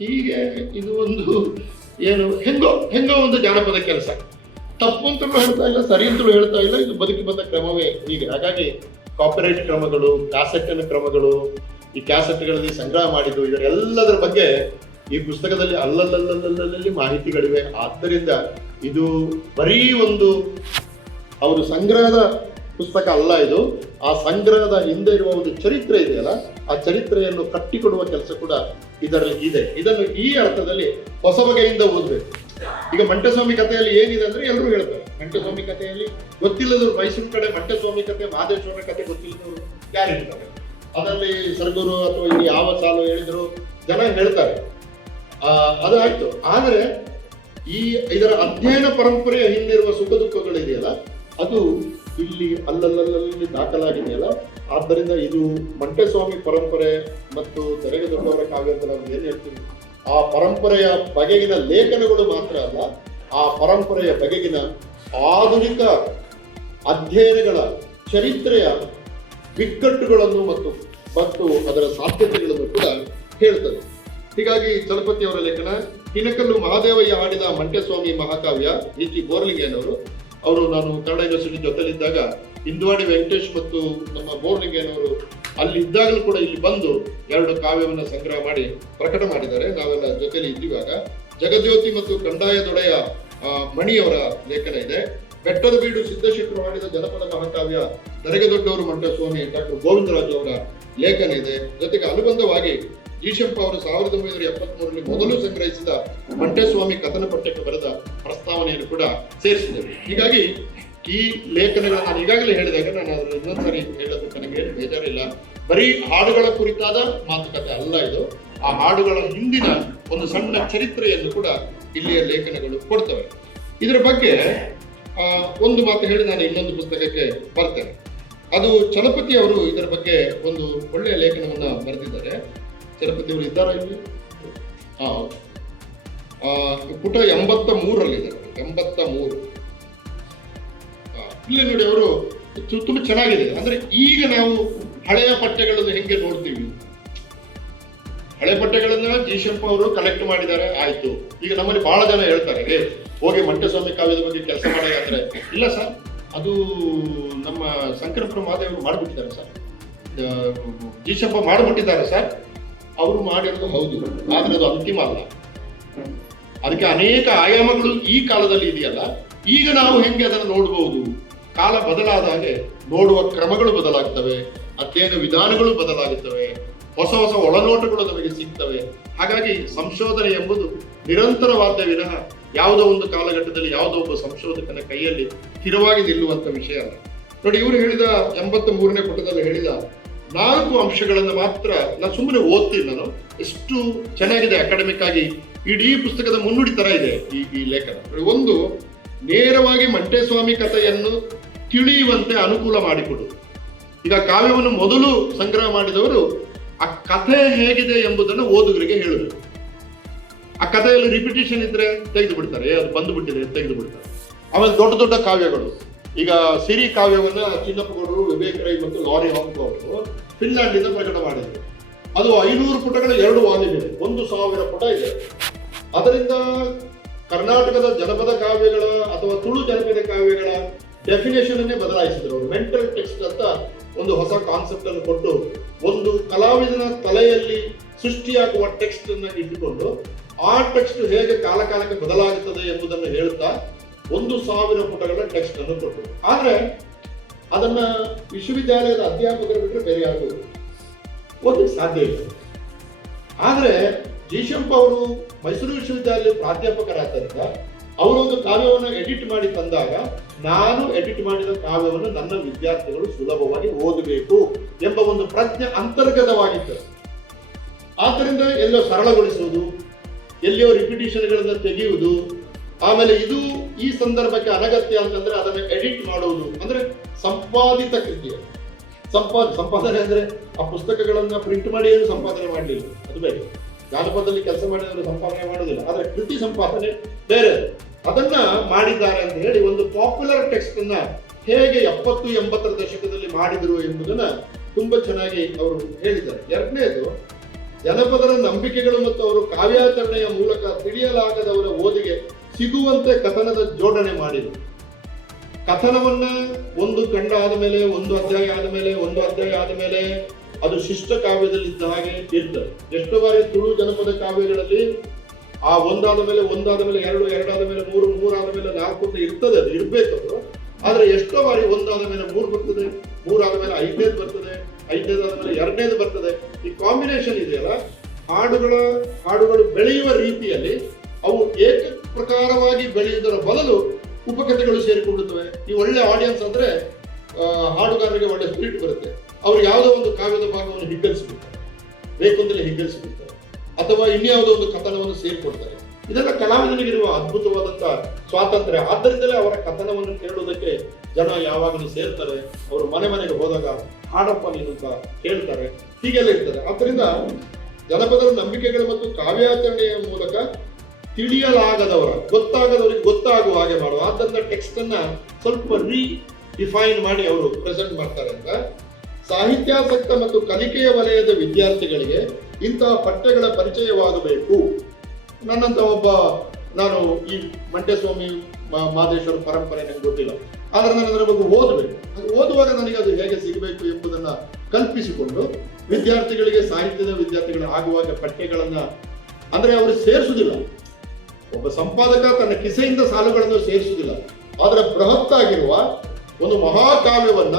ಹೀಗೆ ಇದು ಒಂದು ಏನು ಹೆಂಗೋ ಹೆಂಗೋ ಒಂದು ಜಾನಪದ ಕೆಲಸ. ತಪ್ಪು ಅಂತಲೂ ಹೇಳ್ತಾ ಇಲ್ಲ, ಸರಿ ಅಂತಲೂ ಹೇಳ್ತಾ ಇಲ್ಲ, ಇದು ಬದುಕಿ ಬಂದ ಕ್ರಮವೇ ಹೀಗೆ. ಹಾಗಾಗಿ ಕಾಪರೇಟ್ ಕ್ರಮಗಳು ಕ್ಯಾಸೆಟ್ಟಿನ ಕ್ರಮಗಳು, ಈ ಕ್ಯಾಸೆಟ್ಗಳಲ್ಲಿ ಸಂಗ್ರಹ ಮಾಡಿದ್ದು, ಇದರೆಲ್ಲದರ ಬಗ್ಗೆ ಈ ಪುಸ್ತಕದಲ್ಲಿ ಅಲ್ಲಲ್ಲಲ್ಲಲ್ಲಲ್ಲಿ ಮಾಹಿತಿಗಳಿವೆ. ಆದ್ದರಿಂದ ಇದು ಬರೀ ಒಂದು ಅವರು ಸಂಗ್ರಹದ ಪುಸ್ತಕ ಅಲ್ಲ ಇದು. ಆ ಸಂಗ್ರಹದ ಹಿಂದೆ ಇರುವ ಒಂದು ಚರಿತ್ರೆ ಇದೆಯಲ್ಲ, ಆ ಚರಿತ್ರೆಯನ್ನು ಕಟ್ಟಿಕೊಡುವ ಕೆಲಸ ಕೂಡ ಇದರಲ್ಲಿ ಇದೆ. ಇದನ್ನು ಈ ಅರ್ಥದಲ್ಲಿ ಹೊಸ ಬಗೆಯಿಂದ ಓದಬೇಕು. ಈಗ ಮಂಟಸ್ವಾಮಿ ಕಥೆಯಲ್ಲಿ ಏನಿದೆ ಅಂದ್ರೆ ಎಲ್ಲರೂ ಹೇಳ್ತಾರೆ. ಮಂಟಸ್ವಾಮಿ ಕಥೆಯಲ್ಲಿ ಗೊತ್ತಿಲ್ಲದವರು ಮೈಸೂರು ಕಡೆ ಮಂಟಸ್ವಾಮಿ ಕಥೆ ಮಹದೇಶ್ವರನ ಕಥೆ ಗೊತ್ತಿಲ್ಲದವರು ಯಾರು ಅದರಲ್ಲಿ ಸರ್ಗೂರು ಅಥವಾ ಇಲ್ಲಿ ಯಾವ ಸಾಲು ಹೇಳಿದ್ರು ಜನ ಹೇಳ್ತಾರೆ. ಆ, ಅದು ಆಯ್ತು. ಆದರೆ ಈ ಇದರ ಅಧ್ಯಯನ ಪರಂಪರೆಯ ಹಿಂದಿರುವ ಸುಖ ದುಃಖಗಳಿದೆಯಲ್ಲ ಅದು ಇಲ್ಲಿ ಅಲ್ಲಲ್ಲಲ್ಲಿ ದಾಖಲಾಗಿದೆಯಲ್ಲ? ಆದ್ದರಿಂದ ಇದು ಮಂಟೆಸ್ವಾಮಿ ಪರಂಪರೆ ಮತ್ತು ತೆರೆಗೆ ದೊಡ್ಡವರ ಕಾವ್ಯ ಅಂತ ನಾವು ಏನು ಹೇಳ್ತೀವಿ? ಆ ಪರಂಪರೆಯ ಬಗೆಗಿನ ಲೇಖನಗಳು ಮಾತ್ರ ಅಲ್ಲ, ಆ ಪರಂಪರೆಯ ಬಗೆಗಿನ ಆಧುನಿಕ ಅಧ್ಯಯನಗಳ ಚರಿತ್ರೆಯ ಬಿಕ್ಕಟ್ಟುಗಳನ್ನು ಮತ್ತು ಮತ್ತು ಅದರ ಸಾಧ್ಯತೆಗಳನ್ನು ಕೂಡ ಹೇಳ್ತದೆ. ಹೀಗಾಗಿ ಚಲಪತಿ ಅವರ ಲೇಖನ, ಹಿನಕಲ್ಲು ಮಹಾದೇವಯ್ಯ ಆಡಿದ ಮಂಟೆಸ್ವಾಮಿ ಮಹಾಕಾವ್ಯ ಇ ಟಿ ಬೋರ್ಲಿಂಗೇನವರು ಅವರು ನಾನು ಕನ್ನಡ ಯೂನಿವರ್ಸಿಟಿ ಜೊತೆಲಿದ್ದಾಗ ಹಿಂದುವಾಡಿ ವೆಂಕಟೇಶ್ ಮತ್ತು ನಮ್ಮ ಬೋರ್ನಿಗೆನವರು ಅಲ್ಲಿ ಇದ್ದಾಗಲೂ ಕೂಡ ಇಲ್ಲಿ ಬಂದು ಎರಡು ಕಾವ್ಯವನ್ನು ಸಂಗ್ರಹ ಮಾಡಿ ಪ್ರಕಟ ಮಾಡಿದ್ದಾರೆ. ನಾವೆಲ್ಲ ಜೊತೆಯಲ್ಲಿ ಇದ್ದೀವಾಗ ಜಗಜ್ಯೋತಿ ಮತ್ತು ಕಂದಾಯ ದೊಡೆಯ ಮಣಿಯವರ ಲೇಖನ ಇದೆ. ಬೆಟ್ಟದ ಬೀಡು ಸಿದ್ದಶೆಟ್ಟರು ಮಾಡಿದ ಜನಪದ ಮಹಾಕಾವ್ಯ ದೊಡ್ಡವರು ಮಂಟಸ್ವಾಮಿ ಡಾಕ್ಟರ್ ಗೋವಿಂದರಾಜು ಅವರ ಲೇಖನ ಇದೆ. ಜೊತೆಗೆ ಅನುಬಂಧವಾಗಿ ಈಶಪ್ಪ ಅವರು ಸಾವಿರದ ಒಂಬೈನೂರ ಎಪ್ಪತ್ಮೂರರಲ್ಲಿ ಮೊದಲು ಸಂಗ್ರಹಿಸಿದ ಮಂಟೇಸ್ವಾಮಿ ಕಥನ ಪಠ್ಯಕ್ಕೆ ಬರೆದ ಪ್ರಸ್ತಾವನೆಯನ್ನು ಕೂಡ ಸೇರಿಸಿದರು ಹೀಗಾಗಿ ಈ ಲೇಖನಗಳು ನಾನು ಈಗಾಗಲೇ ಹೇಳಿದಾಗ ನಾನು ಅದನ್ನು ಇನ್ನೊಂದ್ಸರಿ ಹೇಳೋದಕ್ಕೆ ನನಗೆ ಬೇಜಾರಿಲ್ಲ. ಬರೀ ಹಾಡುಗಳ ಕುರಿತಾದ ಮಾತುಕತೆ ಅಲ್ಲ ಇದು. ಆ ಹಾಡುಗಳ ಹಿಂದಿನ ಒಂದು ಸಣ್ಣ ಚರಿತ್ರೆಯನ್ನು ಕೂಡ ಇಲ್ಲಿಯ ಲೇಖನಗಳು ಕೊಡ್ತವೆ. ಇದರ ಬಗ್ಗೆ ಒಂದು ಮಾತು ಹೇಳಿ ನಾನು ಇನ್ನೊಂದು ಪುಸ್ತಕಕ್ಕೆ ಬರ್ತೇನೆ. ಅದು ಚಲಪತಿ ಅವರು ಇದರ ಬಗ್ಗೆ ಒಂದು ಒಳ್ಳೆಯ ಲೇಖನವನ್ನ ಬರೆದಿದ್ದಾರೆ. ಚಲಪತಿ ಅವರು ಇದ್ದಾರ ಇಲ್ಲಿ? ಪುಟ ಎಂಬತ್ತ ಮೂರರಲ್ಲಿ ಎಂಬತ್ತ ಮೂರು. ಇಲ್ಲಿ ನೋಡಿ ಅವರು ತುಂಬಾ ಚೆನ್ನಾಗಿದೆ. ಅಂದ್ರೆ ಈಗ ನಾವು ಹಳೆಯ ಪಠ್ಯಗಳನ್ನು ಹೆಂಗೆ ನೋಡ್ತೀವಿ? ಹಳೆ ಪಠ್ಯಗಳನ್ನ ಜೀಶಂಪ ಅವರು ಕಲೆಕ್ಟ್ ಮಾಡಿದ್ದಾರೆ, ಆಯ್ತು. ಈಗ ನಮ್ಮಲ್ಲಿ ಬಹಳ ಜನ ಹೇಳ್ತಾರೆ ರೇ ಹೋಗಿ ಮಂಟಸ್ವಾಮಿ ಕಾವ್ಯದ ಬಗ್ಗೆ ಕೆಲಸ ಮಾಡಿ ಅಂದ್ರೆ. ಇಲ್ಲ ಸರ್, ಅದು ನಮ್ಮ ಶಂಕರಪುರ ಮಹಾದೇವರು ಮಾಡಿಬಿಟ್ಟಿದ್ದಾರೆ ಸರ್. ಜೀಶಂಪ ಮಾಡಿಬಿಟ್ಟಿದ್ದಾರೆ ಸರ್. ಅವರು ಮಾಡಿರೋದು ಹೌದು, ಆದ್ರೆ ಅದು ಅಂತಿಮ ಅಲ್ಲ. ಅದಕ್ಕೆ ಅನೇಕ ಆಯಾಮಗಳು ಈ ಕಾಲದಲ್ಲಿ ಇದೆಯಲ್ಲ. ಈಗ ನಾವು ಹೆಂಗೆ ಅದನ್ನು ನೋಡಬಹುದು ಕಾಲ ಬದಲಾದ ಹಾಗೆ ನೋಡುವ ಕ್ರಮಗಳು ಬದಲಾಗ್ತವೆ, ಅಧ್ಯಯನ ವಿಧಾನಗಳು ಬದಲಾಗುತ್ತವೆ, ಹೊಸ ಹೊಸ ಒಳನೋಟಗಳು ನಮಗೆ ಸಿಗ್ತವೆ. ಹಾಗಾಗಿ ಸಂಶೋಧನೆ ಎಂಬುದು ನಿರಂತರವಾದ ವಿನಃ ಯಾವುದೋ ಒಂದು ಕಾಲಘಟ್ಟದಲ್ಲಿ ಯಾವುದೋ ಒಬ್ಬ ಸಂಶೋಧಕನ ಕೈಯಲ್ಲಿ ಸ್ಥಿರವಾಗಿ ನಿಲ್ಲುವಂತ ವಿಷಯ ಅಲ್ಲ. ನೋಡಿ, ಇವರು ಹೇಳಿದ ಎಂಬತ್ತ ಮೂರನೇ ಪುಟದಲ್ಲಿ ಹೇಳಿದ ನಾಲ್ಕು ಅಂಶಗಳನ್ನು ಮಾತ್ರ ನಾನು ಸುಮ್ಮನೆ ಓದ್ತೀನಿ ನಾನು. ಎಷ್ಟು ಚೆನ್ನಾಗಿದೆ ಅಕಾಡೆಮಿಕ್ ಆಗಿ. ಇಡೀ ಪುಸ್ತಕದ ಮುನ್ನುಡಿ ತರ ಇದೆ ಈ ಲೇಖನ. ಒಂದು ನೇರವಾಗಿ ಮಂಟೇಸ್ವಾಮಿ ಕಥೆಯನ್ನು ತಿಳಿಯುವಂತೆ ಅನುಕೂಲ ಮಾಡಿಕೊಡು. ಈಗ ಕಾವ್ಯವನ್ನು ಮೊದಲು ಸಂಗ್ರಹ ಮಾಡಿದವರು ಆ ಕಥೆ ಹೇಗಿದೆ ಎಂಬುದನ್ನು ಓದುಗರಿಗೆ ಹೇಳಬೇಕು ಆ ಕಥೆಯಲ್ಲಿ ರಿಪಿಟೇಷನ್ ಇದ್ರೆ ತೆಗೆದು ಬಿಡ್ತಾರೆ, ಅದು ಬಂದು ಬಿಟ್ಟಿದೆ ತೆಗೆದು ಬಿಡ್ತಾರೆ. ಆಮೇಲೆ ದೊಡ್ಡ ದೊಡ್ಡ ಕಾವ್ಯಗಳು. ಈಗ ಸಿರಿ ಕಾವ್ಯವನ್ನು ಚಿನ್ನಪ್ಪಗೌಡರು, ವಿವೇಕ್ ರೈ ಮತ್ತು ಲಾರಿ ಹಾಂಕು ಅವರು ಫಿನ್ಲ್ಯಾಂಡ್ ಇಂದ ಪ್ರಕಟ ಮಾಡಿದ್ರು. ಅದು ಐನೂರು ಪುಟಗಳ ಎರಡು ವಾಲ್ಯೂಮ್ ಇದೆ ಒಂದು ಸಾವಿರ ಪುಟ ಇದೆ. ಅದರಿಂದ ಕರ್ನಾಟಕದ ಜನಪದ ಕಾವ್ಯಗಳ ಅಥವಾ ತುಳು ಜನಪದ ಕಾವ್ಯಗಳ ಡೆಫಿನೇಷನ್ ಅನ್ನೇ ಬದಲಾಯಿಸಿದ್ರು. ಮೆಂಟಲ್ ಟೆಕ್ಸ್ಟ್ ಅಂತ ಒಂದು ಹೊಸ ಕಾನ್ಸೆಪ್ಟ್ ಅನ್ನು ಕೊಟ್ಟು ಒಂದು ಕಲಾವಿದನ ತಲೆಯಲ್ಲಿ ಸೃಷ್ಟಿಯಾಗುವ ಟೆಕ್ಸ್ಟ್ ಅನ್ನ ಇಟ್ಟುಕೊಂಡು ಆ ಟೆಕ್ಸ್ಟ್ ಹೇಗೆ ಕಾಲಕಾಲಕ್ಕೆ ಬದಲಾಗುತ್ತದೆ ಎಂಬುದನ್ನು ಹೇಳುತ್ತಾ ಒಂದು ಸಾವಿರ ಪುಟಗಳ ಟೆಕ್ಸ್ಟ್ ಅನ್ನು ಕೊಟ್ಟರು. ಆದ್ರೆ ಅದನ್ನ ವಿಶ್ವವಿದ್ಯಾಲಯದ ಅಧ್ಯಾಪಕರು ಬಿಟ್ಟರೆ ಬೇರೆ ಯಾರು ಓದಲಿಕ್ಕೆ ಸಾಧ್ಯ ಇಲ್ಲ. ಆದ್ರೆ ಜೀಶಂಪ್ ಅವರು ಮೈಸೂರು ವಿಶ್ವವಿದ್ಯಾಲಯ ಪ್ರಾಧ್ಯಾಪಕರಾದ್ದರಿಂದ ಅವರು ಒಂದು ಕಾವ್ಯವನ್ನು ಎಡಿಟ್ ಮಾಡಿ ತಂದಾಗ ನಾನು ಎಡಿಟ್ ಮಾಡಿದ ಕಾವ್ಯವನ್ನು ನನ್ನ ವಿದ್ಯಾರ್ಥಿಗಳು ಸುಲಭವಾಗಿ ಓದಬೇಕು ಎಂಬ ಒಂದು ಪ್ರಜ್ಞೆ ಅಂತರ್ಗತವಾಗಿತ್ತು. ಆದ್ದರಿಂದ ಎಲ್ಲೋ ಸರಳಗೊಳಿಸುವುದು, ಎಲ್ಲಿಯೋ ರಿಪಿಟೇಷನ್ಗಳನ್ನು ತೆಗೆಯುವುದು, ಆಮೇಲೆ ಇದು ಈ ಸಂದರ್ಭಕ್ಕೆ ಅನಗತ್ಯ ಅಂತಂದ್ರೆ ಅದನ್ನು ಎಡಿಟ್ ಮಾಡುವುದು, ಅಂದ್ರೆ ಸಂಪಾದಿತ ಕೃತಿಯ. ಸಂಪಾದ ಸಂಪಾದನೆ ಅಂದ್ರೆ ಆ ಪುಸ್ತಕಗಳನ್ನ ಪ್ರಿಂಟ್ ಮಾಡಿ ಏನು ಸಂಪಾದನೆ ಮಾಡಲಿಲ್ಲ. ಅದು ಬೇರೆ. ಜಾನಪದದಲ್ಲಿ ಕೆಲಸ ಮಾಡಿದವರು ಸಂಪಾದನೆ ಮಾಡೋದಿಲ್ಲ. ಆದ್ರೆ ಕೃತಿ ಸಂಪಾದನೆ ಬೇರೆ ಅದನ್ನ ಮಾಡಿದ್ದಾರೆ ಅಂತ ಹೇಳಿ ಒಂದು ಪಾಪ್ಯುಲರ್ ಟೆಕ್ಸ್ಟ್ ಅನ್ನ ಹೇಗೆ ಎಪ್ಪತ್ತು, ಎಂಬತ್ತರ ದಶಕದಲ್ಲಿ ಮಾಡಿದರು ಎಂಬುದನ್ನ ತುಂಬಾ ಚೆನ್ನಾಗಿ ಅವರು ಹೇಳಿದ್ದಾರೆ. ಎರಡನೇದು, ಜನಪದರ ನಂಬಿಕೆಗಳು ಮತ್ತು ಅವರು ಕಾವ್ಯಾಚರಣೆಯ ಮೂಲಕ ತಿಳಿಯಲಾಗದವರ ಓದಿಗೆ ಸಿಗುವಂತೆ ಕಥನದ ಜೋಡಣೆ ಮಾಡಿದರು. ಕಥನವನ್ನ ಒಂದು ಖಂಡ ಆದ ಮೇಲೆ, ಒಂದು ಅಧ್ಯಾಯ ಆದ ಮೇಲೆ, ಒಂದು ಅಧ್ಯಾಯ ಆದ ಮೇಲೆ ಅದು ಶಿಷ್ಟ ಕಾವ್ಯದಲ್ಲಿ ಇದ್ದ ಹಾಗೆ ಇರ್ತದೆ. ಎಷ್ಟೋ ಬಾರಿ ತುಳು ಜನಪದ ಕಾವ್ಯಗಳಲ್ಲಿ ಆ ಒಂದಾದ ಮೇಲೆ ಒಂದಾದ ಮೇಲೆ ಎರಡು, ಎರಡಾದ ಮೇಲೆ ಮೂರು, ಮೂರಾದ ಮೇಲೆ ನಾಲ್ಕು ಅಂತ ಇರ್ತದೆ, ಅದು ಇರ್ಬೇಕು ಆದರೆ ಎಷ್ಟೋ ಬಾರಿ ಒಂದಾದ ಮೇಲೆ ಮೂರು ಬರ್ತದೆ, ಮೂರಾದ ಮೇಲೆ ಐದನೇದು ಬರ್ತದೆ, ಐದನೇದಾದ ಮೇಲೆ ಎರಡನೇದು ಬರ್ತದೆ. ಈ ಕಾಂಬಿನೇಷನ್ ಇದೆಯಲ್ಲ, ಹಾಡುಗಳ, ಹಾಡುಗಳು ಬೆಳೆಯುವ ರೀತಿಯಲ್ಲಿ ಅವು ಏಕ ಪ್ರಕಾರವಾಗಿ ಬೆಳೆಯುವುದರ ಬದಲು ಉಪಕಥೆಗಳು ಸೇರಿಕೊಳ್ಳುತ್ತವೆ ಈ ಒಳ್ಳೆ ಆಡಿಯನ್ಸ್ ಅಂದ್ರೆ ಹಾಡುಗಾರರಿಗೆ ಒಳ್ಳೆ ಸ್ಪಿರಿಟ್ ಬರುತ್ತೆ. ಅವ್ರು ಯಾವುದೋ ಒಂದು ಕಾವ್ಯದ ಭಾಗವನ್ನು ಹಿಗ್ಗಲಿಸ್ಬಿಡ್ತಾರೆ ಬೇಕು ಅಂತಲೇ ಹಿಗ್ಗರಿಸಿಬಿಡ್ತಾರೆ. ಅಥವಾ ಇನ್ಯಾವುದೋ ಒಂದು ಕಥನವನ್ನು ಸೇರಿಕೊಡ್ತಾರೆ. ಇದೆಲ್ಲ ಕಲಾವಿದನಿಗಿರುವ ಅದ್ಭುತವಾದಂತಹ ಸ್ವಾತಂತ್ರ್ಯ. ಆದ್ದರಿಂದಲೇ ಅವರ ಕಥನವನ್ನು ಕೇಳುವುದಕ್ಕೆ ಜನ ಯಾವಾಗಲೂ ಸೇರ್ತಾರೆ. ಅವರು ಮನೆ ಮನೆಗೆ ಹೋದಾಗ, ಹಾಡಪ್ಪ, ನೀನು ಅಂತ ಕೇಳ್ತಾರೆ. ಹೀಗೆಲ್ಲ ಇರ್ತಾರೆ ಆದ್ದರಿಂದ ಜನಪದರ ನಂಬಿಕೆಗಳು ಮತ್ತು ಕಾವ್ಯಾಚರಣೆಯ ಮೂಲಕ ತಿಳಿಯಲಾಗದವರ, ಗೊತ್ತಾಗದವರಿಗೆ ಗೊತ್ತಾಗುವ ಹಾಗೆ ಮಾಡುವ. ಆದ್ದರಿಂದ ಟೆಕ್ಸ್ಟ್ ಅನ್ನ ಸ್ವಲ್ಪ ರೀ ಡಿಫೈನ್ ಮಾಡಿ ಅವರು ಪ್ರೆಸೆಂಟ್ ಮಾಡ್ತಾರೆ ಅಂತ. ಸಾಹಿತ್ಯಾಸಕ್ತ ಮತ್ತು ಕಲಿಕೆಯ ವಲಯದ ವಿದ್ಯಾರ್ಥಿಗಳಿಗೆ ಇಂತಹ ಪಠ್ಯಗಳ ಪರಿಚಯವಾಗಬೇಕು. ನನ್ನಂತ ಒಬ್ಬ ನಾನು ಈ ಮಂಟೇಸ್ವಾಮಿ ಮಾದೇಶ್ವರ ಪರಂಪರೆ ನನಗೆ ಗೊತ್ತಿಲ್ಲ. ಆದರೆ ನಾನು ಅದರ ಬಗ್ಗೆ ಓದಬೇಕು. ಓದುವಾಗ ನನಗೆ ಅದು ಹೇಗೆ ಸಿಗಬೇಕು ಎಂಬುದನ್ನ ಕಲ್ಪಿಸಿಕೊಂಡು ವಿದ್ಯಾರ್ಥಿಗಳಿಗೆ ಸಾಹಿತ್ಯದ ವಿದ್ಯಾರ್ಥಿಗಳು ಆಗುವಾಗ ಪಠ್ಯಗಳನ್ನು ಅಂದರೆ ಅವರು ಸೇರಿಸುವುದಿಲ್ಲ ಒಬ್ಬ ಸಂಪಾದಕ ತನ್ನ ಕಿಸೆಯಿಂದ ಸಾಲುಗಳನ್ನು ಸೇರಿಸುವುದಿಲ್ಲ ಆದರೆ ಬೃಹತ್ತಾಗಿರುವ ಒಂದು ಮಹಾಕಾವ್ಯವನ್ನ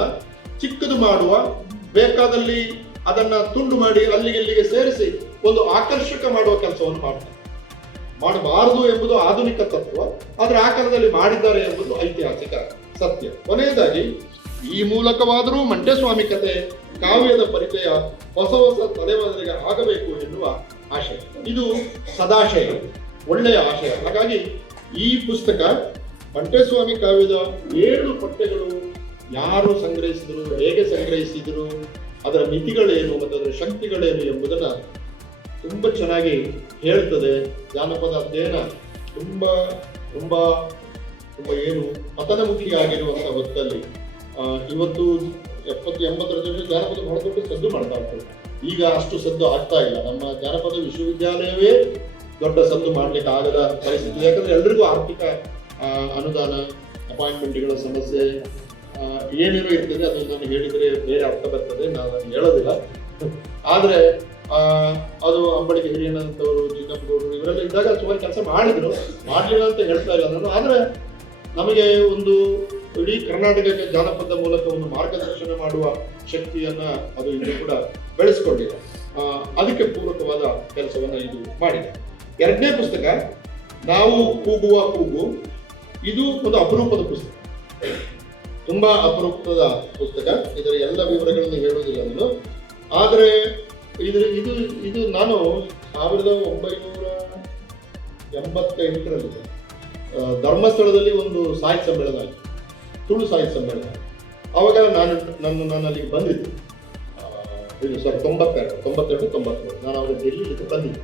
ಚಿಕ್ಕದು ಮಾಡುವ ಬೇಕಾದಲ್ಲಿ ಅದನ್ನ ತುಂಡು ಮಾಡಿ ಅಲ್ಲಿಗೆ ಇಲ್ಲಿಗೆ ಸೇರಿಸಿ ಒಂದು ಆಕರ್ಷಕ ಮಾಡುವ ಕೆಲಸವನ್ನು ಮಾಡ್ತಾರೆ. ಮಾಡಬಾರದು ಎಂಬುದು ಆಧುನಿಕ ತತ್ವ, ಆದರೆ ಆ ಕಾಲದಲ್ಲಿ ಮಾಡಿದ್ದಾರೆ ಎಂಬುದು ಐತಿಹಾಸಿಕ ಸತ್ಯ. ಕೊನೆಯದಾಗಿ, ಈ ಮೂಲಕವಾದರೂ ಮಂಡ್ಯಸ್ವಾಮಿ ಕತೆ, ಕಾವ್ಯದ ಪರಿಚಯ ಹೊಸ ಹೊಸ ತಲೆಮಾರಿಗೆ ಆಗಬೇಕು ಎನ್ನುವ ಆಶಯ. ಇದು ಸದಾಶಯ, ಒಳ್ಳೆಯ ಆಶಯ. ಹಾಗಾಗಿ ಈ ಪುಸ್ತಕ ಮಂಟೇಸ್ವಾಮಿ ಕಾವ್ಯದ ಏಳು ಪಠ್ಯಗಳು ಯಾರು ಸಂಗ್ರಹಿಸಿದರು, ಹೇಗೆ ಸಂಗ್ರಹಿಸಿದರು ಅದರ ಮಿತಿಗಳೇನು ಮತ್ತು ಅದರ ಶಕ್ತಿಗಳೇನು ಎಂಬುದನ್ನು ತುಂಬ ಚೆನ್ನಾಗಿ ಹೇಳ್ತದೆ. ಜಾನಪದ ಅಧ್ಯಯನ ತುಂಬ ತುಂಬ ತುಂಬ ಏನು ಪತನಮುಖಿಯಾಗಿರುವಂಥ ಹೊತ್ತಲ್ಲಿ ಇವತ್ತು ಎಪ್ಪತ್ತು ಎಂಬತ್ತರ ಜೊತೆ ಜಾನಪದ ಬಹಳ ಸದ್ದು ಮಾಡ್ತಾ ಇರ್ತದೆ. ಈಗ ಅಷ್ಟು ಸದ್ದು ಆಗ್ತಾ ಇಲ್ಲ. ನಮ್ಮ ಜಾನಪದ ವಿಶ್ವವಿದ್ಯಾಲಯವೇ ದೊಡ್ಡ ಸದ್ದು ಮಾಡಲಿಕ್ಕೆ ಆಗದ ಪರಿಸ್ಥಿತಿ. ಯಾಕಂದ್ರೆ ಎಲ್ರಿಗೂ ಆರ್ಥಿಕ ಅನುದಾನ, ಅಪಾಯಿಂಟ್ಮೆಂಟ್ಗಳ ಸಮಸ್ಯೆ ಏನೇನೋ ಇರ್ತದೆ ಅದನ್ನು ನಾನು ಹೇಳಿದ್ರೆ ಬೇರೆ ಅರ್ಥ ಬರ್ತದೆ ನಾನು ಹೇಳೋದಿಲ್ಲ. ಆದ್ರೆ ಆ, ಅದು ಅಂಬಳಿಗೆ ಹಿರಿಯಣ್ಣಂತವರು ಚಿನ್ನಪ್ಪಗೌಡರು ಇವರೆಲ್ಲ ಇದ್ದಾಗ ಸುಮಾರು ಕೆಲಸ ಮಾಡಿದ್ರು. ಮಾಡಲಿಲ್ಲ ಅಂತ ಹೇಳ್ತಾ ಇಲ್ಲ ನಾನು. ಆದ್ರೆ ನಮಗೆ ಒಂದು ಇಡೀ ಕರ್ನಾಟಕಕ್ಕೆ ಜಾನಪದ ಮೂಲಕ ಒಂದು ಮಾರ್ಗದರ್ಶನ ಮಾಡುವ ಶಕ್ತಿಯನ್ನ ಅದು ಇನ್ನೂ ಕೂಡ ಬೆಳೆಸ್ಕೊಂಡಿದೆ. ಅದಕ್ಕೆ ಪೂರಕವಾದ ಕೆಲಸವನ್ನ ಇದು ಮಾಡಿದೆ. ಎರಡನೇ ಪುಸ್ತಕ ನಾವು ಕೂಗುವ ಕೂಗು ಇದು ಒಂದು ಅಪರೂಪದ ಪುಸ್ತಕ. ತುಂಬಾ ಅಪರೂಪದ ಪುಸ್ತಕ. ಇದರ ಎಲ್ಲ ವಿವರಗಳನ್ನು ಹೇಳುವುದಿಲ್ಲ ನಾನು ಆದರೆ ಇದ್ರ ಇದು ಇದು ನಾನು ಸಾವಿರದ ಒಂಬೈನೂರ ಎಂಬತ್ತೆಂಟರಲ್ಲಿ ಧರ್ಮಸ್ಥಳದಲ್ಲಿ ಒಂದು ಸಾಹಿತ್ಯ ಸಮ್ಮೇಳನ ಆಯಿತು. ತುಳು ಸಾಹಿತ್ಯ ಸಮ್ಮೇಳನ ಅವಾಗ ನಾನು ನನ್ನ ನಾನು ಅಲ್ಲಿಗೆ ಬಂದಿದ್ದೆ. ಇದು ಸರ್, ತೊಂಬತ್ತೆರಡು ತೊಂಬತ್ತೆರಡು, ತೊಂಬತ್ಮೂರು. ನಾನು ಅವಾಗ ಡೆಲ್ಲಿಗೆ ಬಂದಿದ್ದೆ.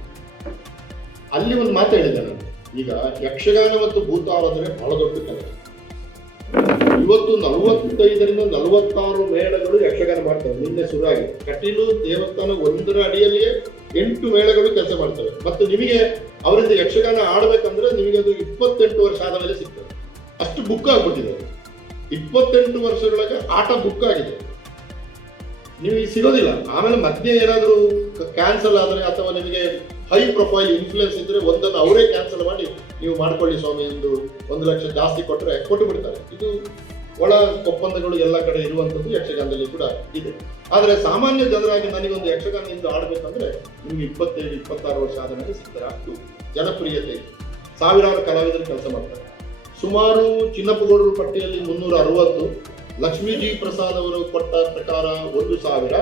ಅಲ್ಲಿ ಒಂದು ಮಾತು ಹೇಳಿದೆ ನಾನು. ಈಗ ಯಕ್ಷಗಾನ ಮತ್ತು ಭೂತಾಳ ಅಂದರೆ ಬಹಳ ದೊಡ್ಡ ಕೆಲಸ ಇವತ್ತು ನಲವತ್ತೈದರಿಂದ ನಲವತ್ತಾರು ಮೇಳಗಳು ಯಕ್ಷಗಾನ ಮಾಡ್ತವೆ. ನಿನ್ನೆ ಶುರುವಾಗಿದೆ ಕಟೀಲು ದೇವಸ್ಥಾನ ಒಂದರ ಅಡಿಯಲ್ಲಿಯೇ ಎಂಟು ಮೇಳಗಳು ಕೆಲಸ ಮಾಡ್ತವೆ. ಮತ್ತು ನಿಮಗೆ ಅವರಿಂದ ಯಕ್ಷಗಾನ ಆಡಬೇಕಂದ್ರೆ ನಿಮಗೆ ಅದು ಇಪ್ಪತ್ತೆಂಟು ವರ್ಷ ಆದ ಮೇಲೆ ಸಿಗ್ತದೆ. ಅಷ್ಟು ಬುಕ್ ಆಗ್ಬಿಟ್ಟಿದೆ. ಇಪ್ಪತ್ತೆಂಟು ವರ್ಷದೊಳಗೆ ಆಟ ಬುಕ್ ಆಗಿದೆ. ನಿಮಗೆ ಸಿಗೋದಿಲ್ಲ. ಆಮೇಲೆ ಮಧ್ಯೆ ಏನಾದರೂ ಕ್ಯಾನ್ಸಲ್ ಆದರೆ ಅಥವಾ ನಿಮಗೆ ಹೈ ಪ್ರೊಫೈಲ್ ಇನ್ಫ್ಲುಯೆನ್ಸ್ ಇದ್ರೆ ಒಂದನ್ನು ಅವರೇ ಕ್ಯಾನ್ಸಲ್ ಮಾಡಿ ನೀವು ಮಾಡ್ಕೊಳ್ಳಿ ಸ್ವಾಮಿ ಎಂದು ಒಂದು ಲಕ್ಷ ಜಾಸ್ತಿ ಕೊಟ್ಟರೆ ಕೊಟ್ಟು ಬಿಡ್ತಾರೆ. ಇದು ಒಳ ಒಪ್ಪಂದಗಳು ಎಲ್ಲ ಕಡೆ ಇರುವಂಥದ್ದು ಯಕ್ಷಗಾನದಲ್ಲಿ ಕೂಡ ಇದೆ. ಆದರೆ ಸಾಮಾನ್ಯ ಜನರಾಗಿ ನನಗೊಂದು ಯಕ್ಷಗಾನದಿಂದ ಆಡಬೇಕಂದ್ರೆ ನಿಮ್ಗೆ ಇಪ್ಪತ್ತೈದು ಇಪ್ಪತ್ತಾರು ವರ್ಷ ಆದ ಮೇಲೆ ಸಿಗ್ತಾರೆ ಅಷ್ಟು ಜನಪ್ರಿಯತೆ. ಸಾವಿರಾರು ಕಲಾವಿದರು ಕೆಲಸ ಮಾಡ್ತಾರೆ. ಸುಮಾರು ಚಿನ್ನಪ್ಪಗೌಡರು ಪಟ್ಟಿಯಲ್ಲಿ ಮುನ್ನೂರ ಅರವತ್ತು, ಲಕ್ಷ್ಮೀಜಿ ಪ್ರಸಾದ್ ಅವರು ಕೊಟ್ಟ ಪ್ರಕಾರ ಒಂದು ಸಾವಿರ.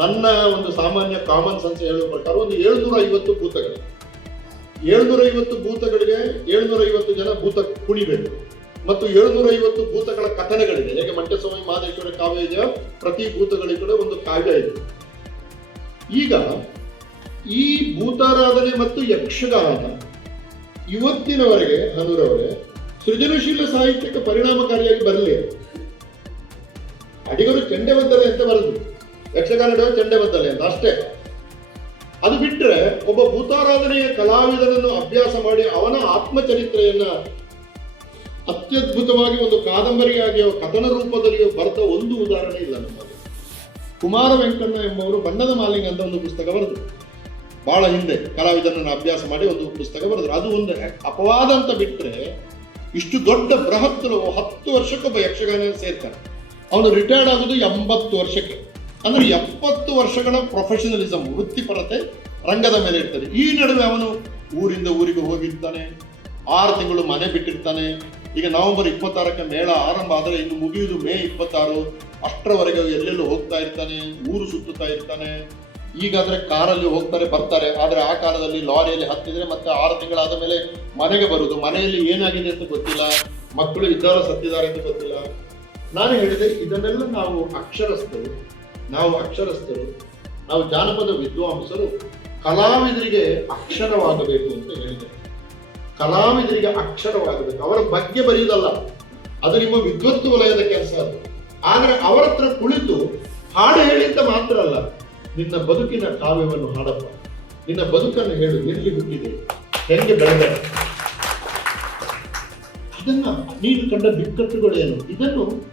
ನನ್ನ ಒಂದು ಸಾಮಾನ್ಯ ಕಾಮನ್ ಸೆನ್ಸ್ ಹೇಳುವ ಪ್ರಕಾರ ಒಂದು ಏಳ್ನೂರ ಐವತ್ತು ಭೂತಗಳು. ಏಳ್ನೂರ ಐವತ್ತು ಭೂತಗಳಿಗೆ ಏಳ್ನೂರ ಐವತ್ತು ಜನ ಭೂತ ಕುಣಿಬೇಕು. ಮತ್ತು ಏಳುನೂರ ಐವತ್ತು ಭೂತಗಳ ಕಥನಗಳಿದೆ. ಹೇಗೆ ಮಂಟಸ್ವಾಮಿ ಮಹದೇಶ್ವರ ಕಾವ್ಯ ಪ್ರತಿ ಭೂತಗಳಿಗೆ ಕೂಡ ಒಂದು ಕಾವ್ಯ ಇದೆ. ಈಗ ಈ ಭೂತಾರಾಧನೆ ಮತ್ತು ಯಕ್ಷಗಾನ ಇವತ್ತಿನವರೆಗೆ ಹನೂರವರೇ ಸೃಜನಶೀಲ ಸಾಹಿತ್ಯಕ್ಕೆ ಪರಿಣಾಮಕಾರಿಯಾಗಿ ಬರಲಿ. ಅಡಿಗರು ಚಂಡೆ ಅಂತ ಬರೆದು ಯಕ್ಷಗಾನ ಚಂಡೆ ಬದ್ದಲೆ ಅಂತ, ಅಷ್ಟೇ. ಅದು ಬಿಟ್ಟರೆ ಒಬ್ಬ ಭೂತಾರಾಧನೆಯ ಕಲಾವಿದನನ್ನು ಅಭ್ಯಾಸ ಮಾಡಿ ಅವನ ಆತ್ಮಚರಿತ್ರೆಯನ್ನ ಅತ್ಯದ್ಭುತವಾಗಿ ಒಂದು ಕಾದಂಬರಿಯಾಗಿಯೋ ಕಥನ ರೂಪದಲ್ಲಿಯೋ ಬರೆದ ಒಂದು ಉದಾಹರಣೆ ಇಲ್ಲ ನಮ್ಮಲ್ಲಿ. ಕುಮಾರ ವೆಂಕಣ್ಣ ಎಂಬವರು ಬಣ್ಣದ ಮಾಲಿಂಗ ಅಂತ ಒಂದು ಪುಸ್ತಕ ಬರೆದರು. ಬಹಳ ಹಿಂದೆ ಕಲಾವಿದನನ್ನು ಅಭ್ಯಾಸ ಮಾಡಿ ಒಂದು ಪುಸ್ತಕ ಬರೆದ್ರು. ಅದು ಒಂದು, ಅಪವಾದ ಅಂತ ಬಿಟ್ಟರೆ ಇಷ್ಟು ದೊಡ್ಡ ಬೃಹತ್ ಹತ್ತು ವರ್ಷಕ್ಕೊಬ್ಬ ಯಕ್ಷಗಾನ ಸೇರ್ತಾರೆ. ಅವನು ರಿಟೈರ್ಡ್ ಆಗೋದು ಎಂಬತ್ತು ವರ್ಷಕ್ಕೆ. ಅಂದ್ರೆ ಎಪ್ಪತ್ತು ವರ್ಷಗಳ ಪ್ರೊಫೆಷನಲಿಸಮ್ ವೃತ್ತಿಪರತೆ ರಂಗದ ಮೇಲೆ ಇರ್ತದೆ. ಈ ನಡುವೆ ಅವನು ಊರಿಂದ ಊರಿಗೆ ಹೋಗಿರ್ತಾನೆ ಆರು ತಿಂಗಳು ಮನೆ ಬಿಟ್ಟಿರ್ತಾನೆ. ಈಗ ನವೆಂಬರ್ ಇಪ್ಪತ್ತಾರಕ್ಕೆ ಮೇಳ ಆರಂಭ ಆದರೆ ಇನ್ನು ಮುಗಿಯುವುದು ಮೇ ಇಪ್ಪತ್ತಾರು. ಅಷ್ಟರವರೆಗೆ ಎಲ್ಲೆಲ್ಲೂ ಹೋಗ್ತಾ ಇರ್ತಾನೆ, ಊರು ಸುತ್ತುತ್ತಾ ಇರ್ತಾನೆ. ಈಗಾದರೆ ಕಾರಲ್ಲಿ ಹೋಗ್ತಾರೆ, ಬರ್ತಾರೆ. ಆದರೆ ಆ ಕಾಲದಲ್ಲಿ ಲಾರಿಯಲ್ಲಿ ಹತ್ತಿದ್ರೆ ಮತ್ತೆ ಆರು ತಿಂಗಳಾದ ಮೇಲೆ ಮನೆಗೆ ಬರುವುದು. ಮನೆಯಲ್ಲಿ ಏನಾಗಿದೆ ಅಂತ ಗೊತ್ತಿಲ್ಲ. ಮಕ್ಕಳು ಇದ್ದಾರ ಸತ್ತಿದ್ದಾರೆ ಅಂತ ಗೊತ್ತಿಲ್ಲ. ನಾನು ಹೇಳಿದೆ, ಇದನ್ನೆಲ್ಲ ನಾವು ಅಕ್ಷರಸ್ಥರು ನಾವು ಅಕ್ಷರಸ್ಥರು, ನಾವು ಜಾನಪದ ವಿದ್ವಾಂಸರು, ಕಲಾವಿದರಿಗೆ ಅಕ್ಷರವಾಗಬೇಕು ಅಂತ ಹೇಳಿದೆ. ಕಲಾವಿದರಿಗೆ ಅಕ್ಷರವಾಗಬೇಕು. ಅವರ ಬಗ್ಗೆ ಬರೆಯುವುದಲ್ಲ. ಅದು ನಿಮ್ಮ ವಿದ್ವತ್ತು ವಲಯದ ಕೆಲಸ ಅದು. ಆದರೆ ಅವರ ಹತ್ರ ಕುಳಿತು ಹಾಡು ಹೇಳಿದ್ದ ಮಾತ್ರ ಅಲ್ಲ. ನಿನ್ನ ಬದುಕಿನ ಕಾವ್ಯವನ್ನು ಹಾಡಪ್ಪ. ನಿನ್ನ ಬದುಕನ್ನು ಹೇಳು. ಎಲ್ಲಿ ಹುಟ್ಟಿದೆ? ಹೆಂಗೆ ಬೆಳೆದ? ಇದನ್ನ ನೀನು ಕಂಡ ಬಿಕ್ಕಟ್ಟುಗಳೇನು ಇದನ್ನು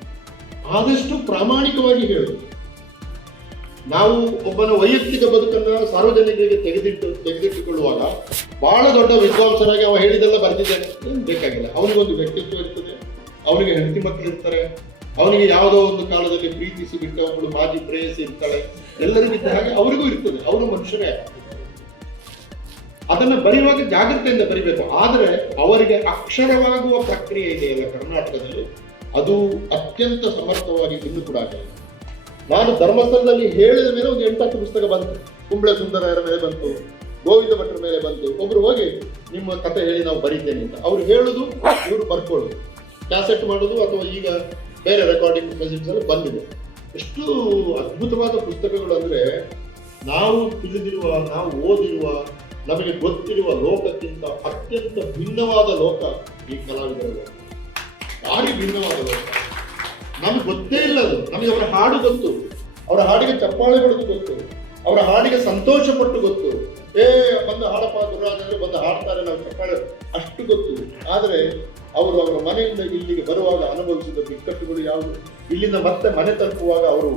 ಆದಷ್ಟು ಪ್ರಾಮಾಣಿಕವಾಗಿ ಹೇಳು. ನಾವು ಒಬ್ಬನ ವೈಯಕ್ತಿಕ ಬದುಕನ್ನು ಸಾರ್ವಜನಿಕರಿಗೆ ತೆಗೆದಿಟ್ಟು ತೆಗೆದಿಟ್ಟು ತೆಗೆದಿಟ್ಟುಕೊಳ್ಳುವಾಗ ಬಹಳ ದೊಡ್ಡ ವಿದ್ವಾಂಸರಾಗಿ ಅವ ಹೇಳಿದೆಲ್ಲ ಬರ್ತಿದ್ದೆ ಏನು ಬೇಕಾಗಿಲ್ಲ. ಅವನಿಗೊಂದು ವ್ಯಕ್ತಿತ್ವ ಇರ್ತದೆ. ಅವನಿಗೆ ಹೆಂಡತಿ ಮಕ್ಕಳು ಇರ್ತಾರೆ. ಅವನಿಗೆ ಯಾವುದೋ ಒಂದು ಕಾಲದಲ್ಲಿ ಪ್ರೀತಿಸಿ ಬಿಟ್ಟು ಅವಳು ಮಾಜಿ ಪ್ರೇಯಸಿ ಇರ್ತಾಳೆ. ಎಲ್ಲರಿಗೂ ಇದ್ದ ಹಾಗೆ ಅವರಿಗೂ ಇರ್ತದೆ. ಅವರು ಮನುಷ್ಯರೇ ಅದನ್ನು ಬರೆಯುವಾಗ ಜಾಗ್ರತೆಯಿಂದ ಬರಿಬೇಕು. ಆದರೆ ಅವರಿಗೆ ಅಕ್ಷರವಾಗುವ ಪ್ರಕ್ರಿಯೆ ಇದೆಯಲ್ಲ ಕರ್ನಾಟಕದಲ್ಲಿ. ಅದು ಅತ್ಯಂತ ಸಮರ್ಥವಾಗಿ ಇನ್ನು ಕೂಡ ಆಗಿಲ್ಲ ನಾನು ಧರ್ಮಸ್ಥಳದಲ್ಲಿ ಹೇಳಿದ ಮೇಲೆ ಒಂದು ಎಂಟತ್ತು ಪುಸ್ತಕ ಬಂತು. ಕುಂಬಳೆ ಸುಂದರ ಮೇಲೆ ಬಂತು. ಗೋವಿಂದ ಭಟ್ರ ಮೇಲೆ ಬಂತು. ಒಬ್ರು ಹೋಗಿ, ನಿಮ್ಮ ಕತೆ ಹೇಳಿ ನಾವು ಬರೀತೇನೆ ಅಂತ. ಅವ್ರು ಹೇಳುದು, ಇವರು ಬರ್ಕೊಳ್ಳೋದು. ಕ್ಯಾಸೆಟ್ ಮಾಡೋದು ಅಥವಾ ಈಗ ಬೇರೆ ರೆಕಾರ್ಡಿಂಗ್ ಫೆಸಿಲಿಟೀಸ್ ಎಲ್ಲ ಬಂದಿದೆ. ಎಷ್ಟು ಅದ್ಭುತವಾದ ಪುಸ್ತಕಗಳು ಅಂದ್ರೆ, ನಾವು ತಿಳಿದಿರುವ, ನಾವು ಓದಿರುವ, ನಮಗೆ ಗೊತ್ತಿರುವ ಲೋಕಕ್ಕಿಂತ ಅತ್ಯಂತ ಭಿನ್ನವಾದ ಲೋಕ ಈ ಕಲಾವಿದರ ಭಾರಿ ಭಿನ್ನವಾದ ಲೋಕ. ನಮ್ಗೆ ಗೊತ್ತೇ ಇಲ್ಲ ಅದು. ನಮಗೆ ಅವರ ಹಾಡು ಗೊತ್ತು. ಅವರ ಹಾಡಿಗೆ ಚಪ್ಪಾಳೆ ಹೊಡೆದು ಗೊತ್ತು. ಅವರ ಹಾಡಿಗೆ ಸಂತೋಷ ಪಟ್ಟು ಗೊತ್ತು. ಏ, ಬಂದು ಹಾಡಪ್ಪ ದುರಾಜರು ಬಂದು ಹಾಡ್ತಾರೆ ನಾವು ಚಪ್ಪಾಳೆ ಅಷ್ಟು ಗೊತ್ತು. ಆದರೆ ಅವರು ಅವರ ಮನೆಯಿಂದ ಇಲ್ಲಿಗೆ ಬರುವಾಗ ಅನುಭವಿಸಿದ ಬಿಕ್ಕಟ್ಟುಗಳು ಯಾವುದು? ಇಲ್ಲಿಂದ ಮತ್ತೆ ಮನೆ ತಲುಪುವಾಗ ಅವರು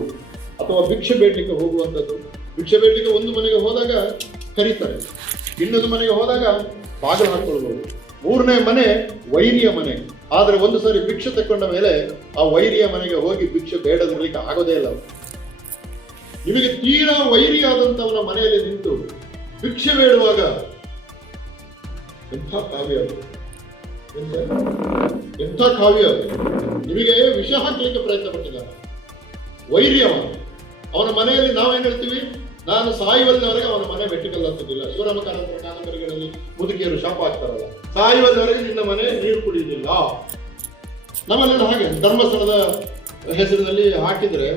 ಅಥವಾ ಭಿಕ್ಷೆ ಬೇಡಲಿಕ್ಕೆ ಹೋಗುವಂಥದ್ದು. ಭಿಕ್ಷೆ ಬೇಡಲಿಕ್ಕೆ ಒಂದು ಮನೆಗೆ ಹೋದಾಗ ಕರೀತಾರೆ. ಇನ್ನೊಂದು ಮನೆಗೆ ಹೋದಾಗ ಬಾಗಿಲು ಹಾಕ್ಕೊಳ್ಬೋದು ಮೂರನೇ ಮನೆ ವೈರಿಯ ಮನೆ. ಆದರೆ ಒಂದು ಸಾರಿ ಭಿಕ್ಷೆ ತಕ್ಕೊಂಡ ಮೇಲೆ ಆ ವೈರಿಯ ಮನೆಗೆ ಹೋಗಿ ಭಿಕ್ಷೆ ಬೇಡದಿರ್ಲಿಕ್ಕೆ ಆಗೋದೇ ಇಲ್ಲ. ನಿಮಗೆ ತೀರಾ ವೈರಿಯಾದಂಥವನ ಮನೆಯಲ್ಲಿ ನಿಂತು ಭಿಕ್ಷೆ ಬೇಡುವಾಗ ಎಂಥ ಕಾವ್ಯ ಅದು? ಎಂಥ ಕಾವ್ಯ ನಿಮಗೆ ವಿಷ ಹಾಕಲಿಕ್ಕೆ ಪ್ರಯತ್ನ ಪಟ್ಟಿದ್ದಾರೆ ವೈರ್ಯವ ಅವನ ಮನೆಯಲ್ಲಿ ನಾವು ಏನ್ ಹೇಳ್ತೀವಿ? ನಾನು ಸಾಯುವಲ್ಲಿನವರೆಗೆ ಅವನ ಮನೆ ಮೆಟ್ಟಿಕಲ್ಲ ಅಂತದಿಲ್ಲ ಶಿವರಾಮ ಕಾರಂತರ ಕಾದಂಬರಿಗಳಲ್ಲಿ ಮುದುಕಿಯರು ಶಾಪ ಹಾಕ್ತಾರಲ್ಲ. ಸಾಯುವಲ್ಲಿನವರೆಗೆ ನಿನ್ನ ಮನೆ ನೀರು ಕುಡಿಯುವುದಿಲ್ಲ. ನಮ್ಮಲ್ಲೆಲ್ಲ ಹಾಗೆ ಧರ್ಮಸ್ಥಳದ ಹೆಸರಿನಲ್ಲಿ ಹಾಕಿದ್ರೆ